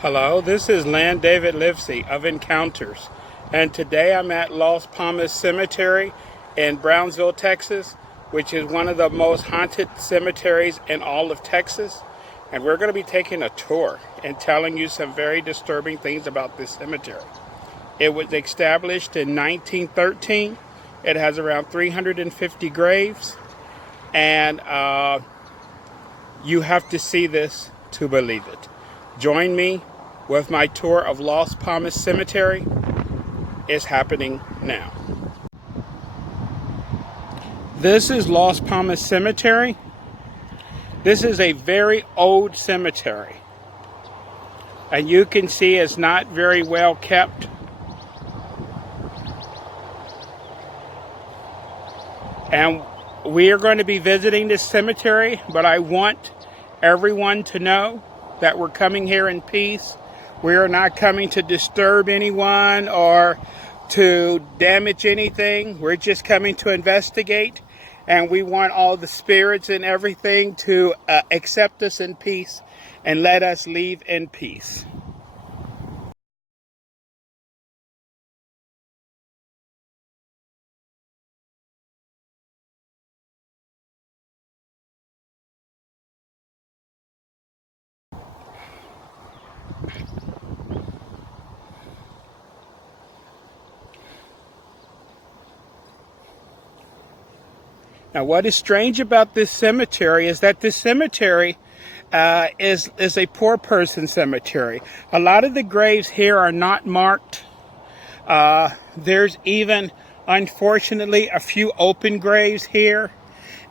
Hello, this is Lynn Livsey of Encounters, and today I'm at Palma Cemetery in Brownsville, Texas, which is one of the most haunted cemeteries in all of Texas. And we're going to be taking a tour and telling you some very disturbing things about this cemetery. It was established in 1913. It has around 350 graves, and you have to see this to believe it. Join me with my tour of Palma Cemetery. Is happening now. This is Palma Cemetery. This is a very old cemetery, and you can see it's not very well kept. And we are going to be visiting this cemetery, but I want everyone to know that we're coming here in peace. We are not coming to disturb anyone or to damage anything. We're just coming to investigate, and we want all the spirits and everything to accept us in peace and let us leave in peace. Now, what is strange about this cemetery is that this cemetery is a poor person cemetery. A lot of the graves here are not marked. There's even, unfortunately, a few open graves here.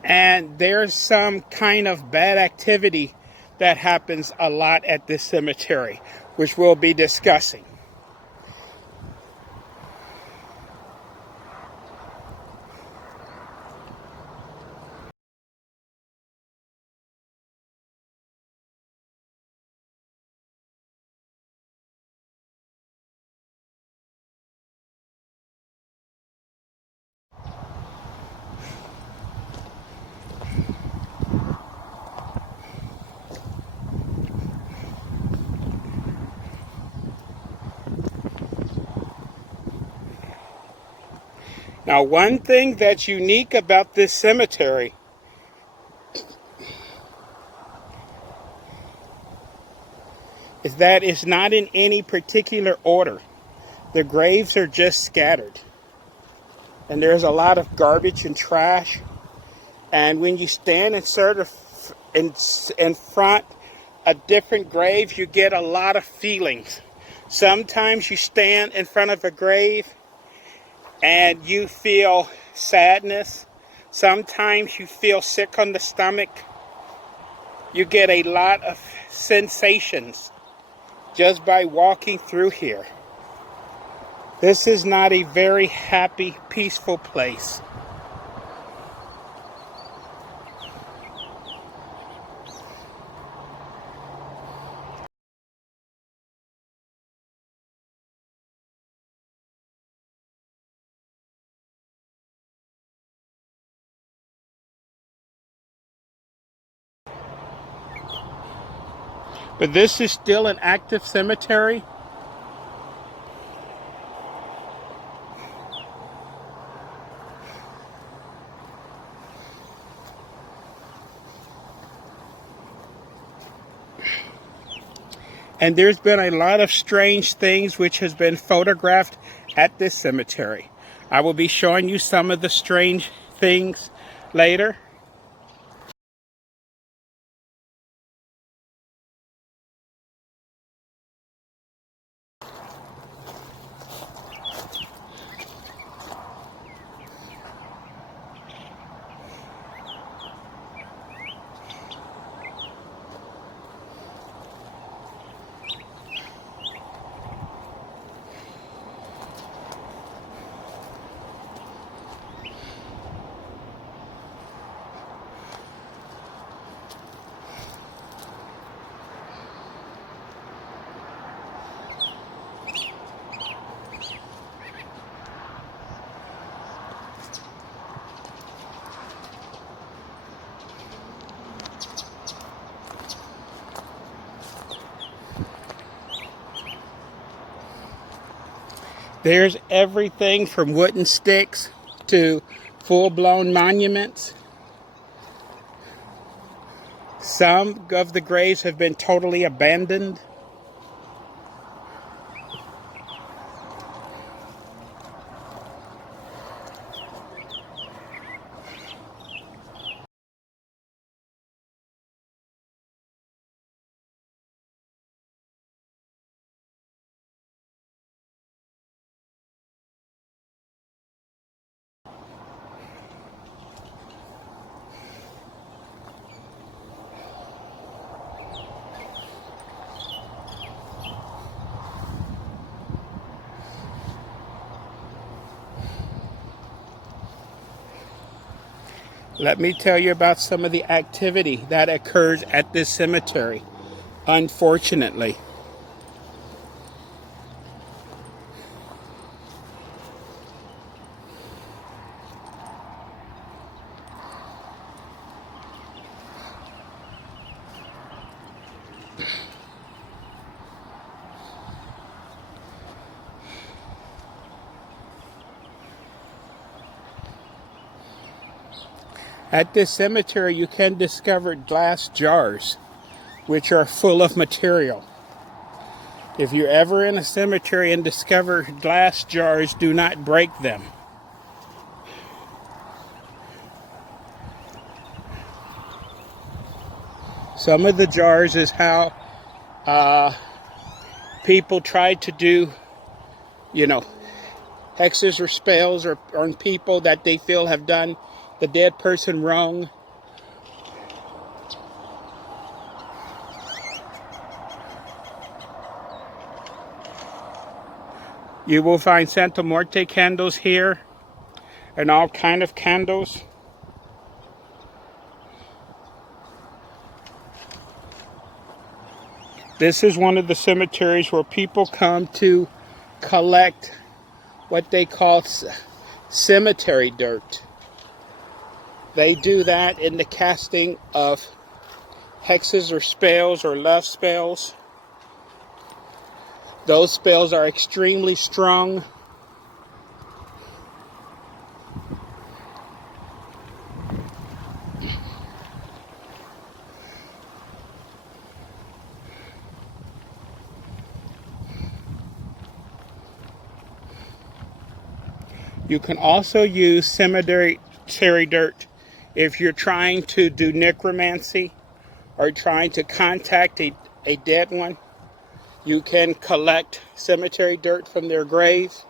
And there's some kind of bad activity that happens a lot at this cemetery, which we'll be discussing. Now, one thing that's unique about this cemetery is that it's not in any particular order. The graves are just scattered. And there's a lot of garbage and trash. And when you stand in front of different graves, you get a lot of feelings. Sometimes you stand in front of a grave and you feel sadness. Sometimes you feel sick on the stomach. You get a lot of sensations just by walking through here. This is not a very happy, peaceful place. But this is still an active cemetery. And there's been a lot of strange things which has been photographed at this cemetery. I will be showing you some of the strange things later. There's everything from wooden sticks to full-blown monuments. Some of the graves have been totally abandoned. Let me tell you about some of the activity that occurs at this cemetery, unfortunately. At this cemetery, you can discover glass jars, which are full of material. If you're ever in a cemetery and discover glass jars, do not break them. Some of the jars is how people try to do, hexes or spells on people that they feel have done the dead person wrong. You will find Santa Muerte candles here and all kind of candles. This is one of the cemeteries where people come to collect what they call cemetery dirt. They do that in the casting of hexes or spells or love spells. Those spells are extremely strong. You can also use cemetery dirt if you're trying to do necromancy or trying to contact a dead one. You can collect cemetery dirt from their graves.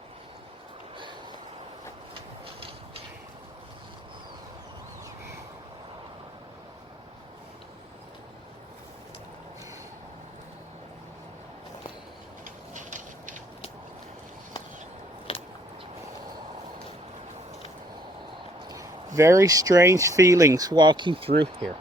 Very strange feelings walking through here.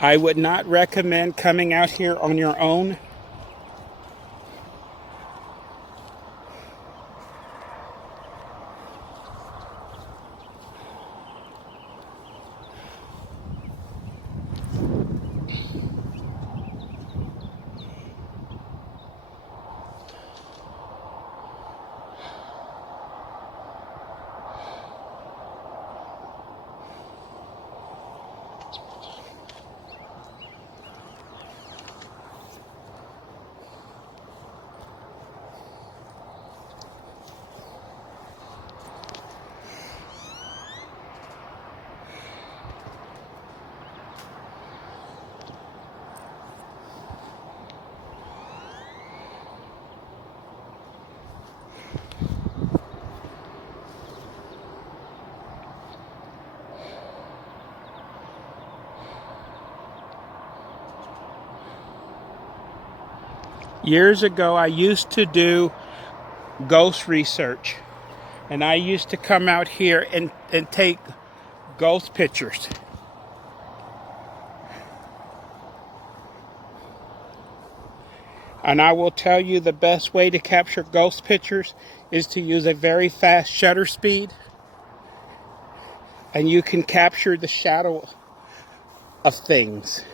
I would not recommend coming out here on your own. Years ago, I used to do ghost research, and I used to come out here and take ghost pictures. And I will tell you the best way to capture ghost pictures is to use a very fast shutter speed. And you can capture the shadow of things.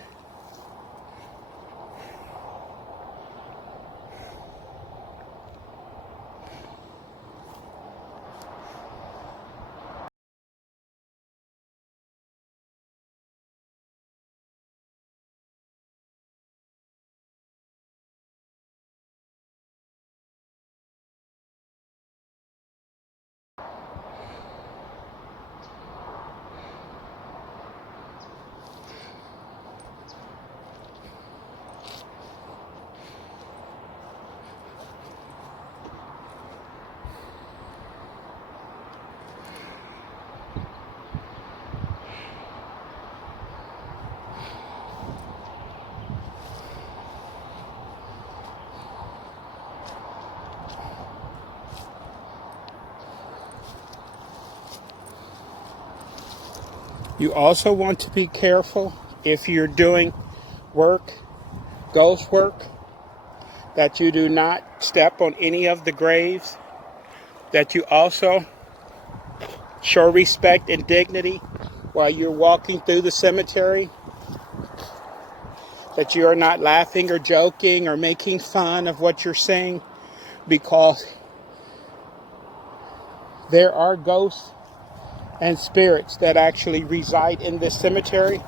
You also want to be careful if you're doing work, ghost work, that you do not step on any of the graves, that you also show respect and dignity while you're walking through the cemetery, that you are not laughing or joking or making fun of what you're saying, because there are ghosts and spirits that actually reside in this cemetery,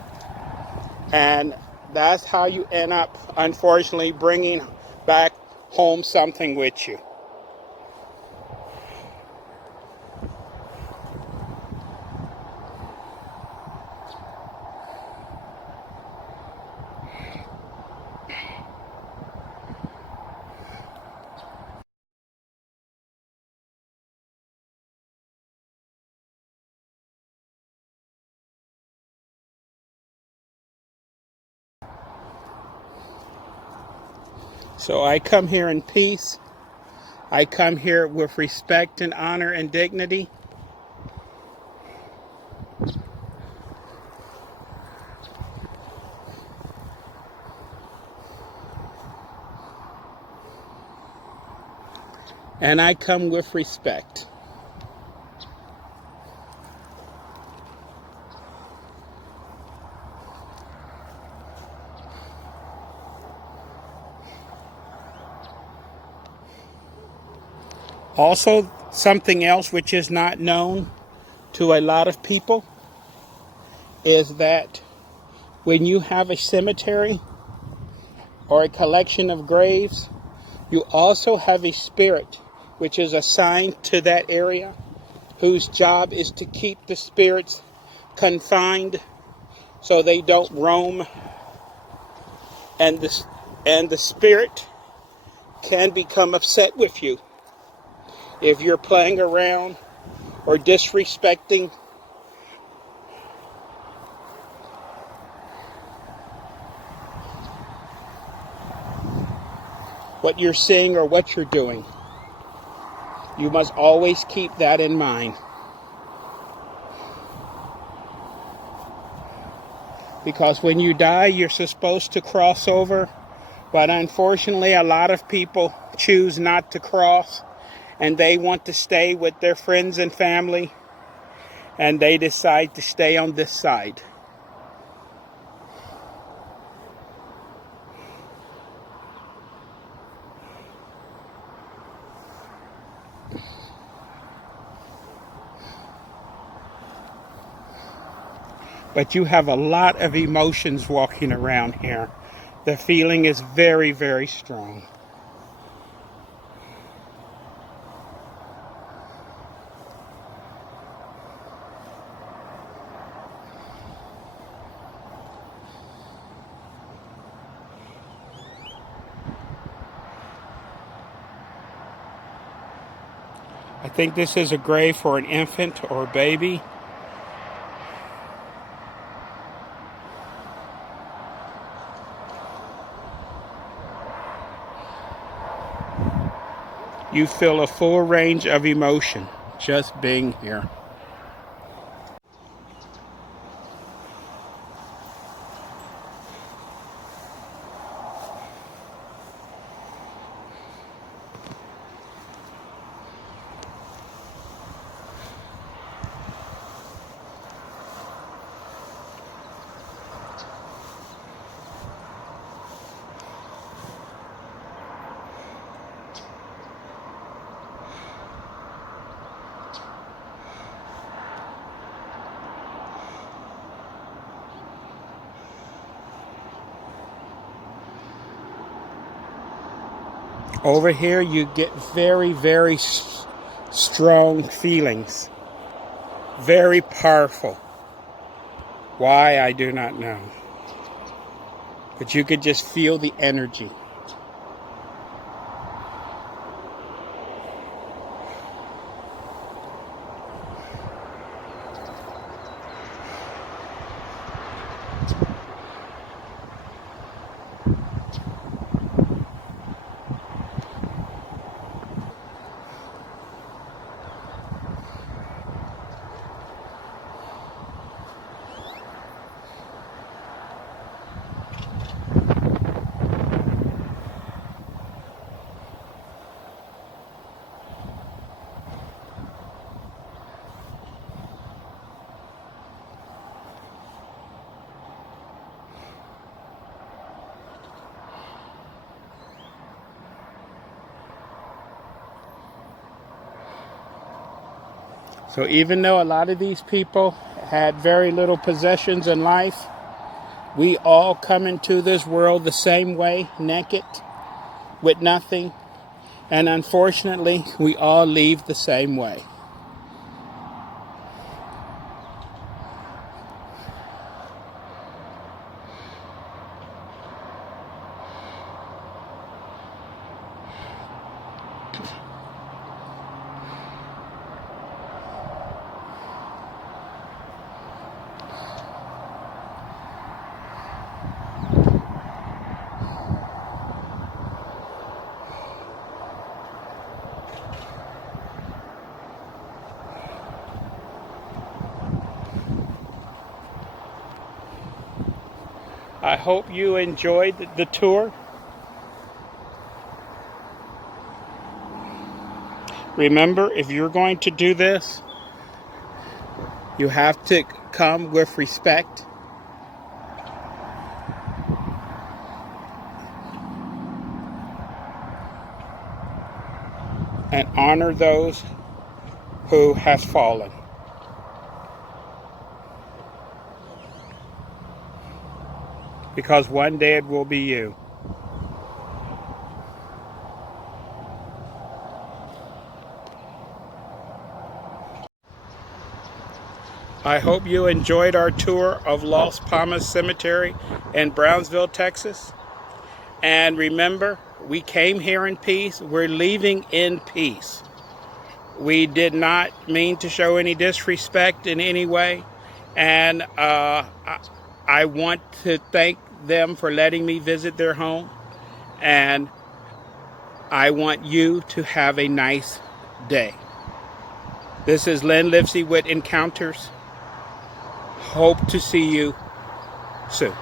and that's how you end up, unfortunately, bringing back home something with you. So I come here in peace. I come here with respect and honor and dignity. And I come with respect. Also, something else which is not known to a lot of people is that when you have a cemetery or a collection of graves, you also have a spirit which is assigned to that area, whose job is to keep the spirits confined so they don't roam, and the spirit can become upset with you if you're playing around or disrespecting what you're seeing or what you're doing. You must always keep that in mind. Because when you die, you're supposed to cross over, but unfortunately, a lot of people choose not to cross, and they want to stay with their friends and family, and they decide to stay on this side. But you have a lot of emotions walking around here. The feeling is very, very strong. I think this is a grave for an infant or a baby. You feel a full range of emotion just being here. Over here you get very, very strong feelings. Very powerful. Why, I do not know. But you could just feel the energy. So even though a lot of these people had very little possessions in life, we all come into this world the same way, naked, with nothing. And unfortunately, we all leave the same way. I hope you enjoyed the tour. Remember, if you're going to do this, you have to come with respect. And honor those who have fallen. Because one day it will be you. I hope you enjoyed our tour of Los Palma Cemetery in Brownsville, Texas. And remember, we came here in peace. We're leaving in peace. We did not mean to show any disrespect in any way. And I want to thank them for letting me visit their home. And I want you to have a nice day. This is Lynn Livsey with Encounters. Hope to see you soon.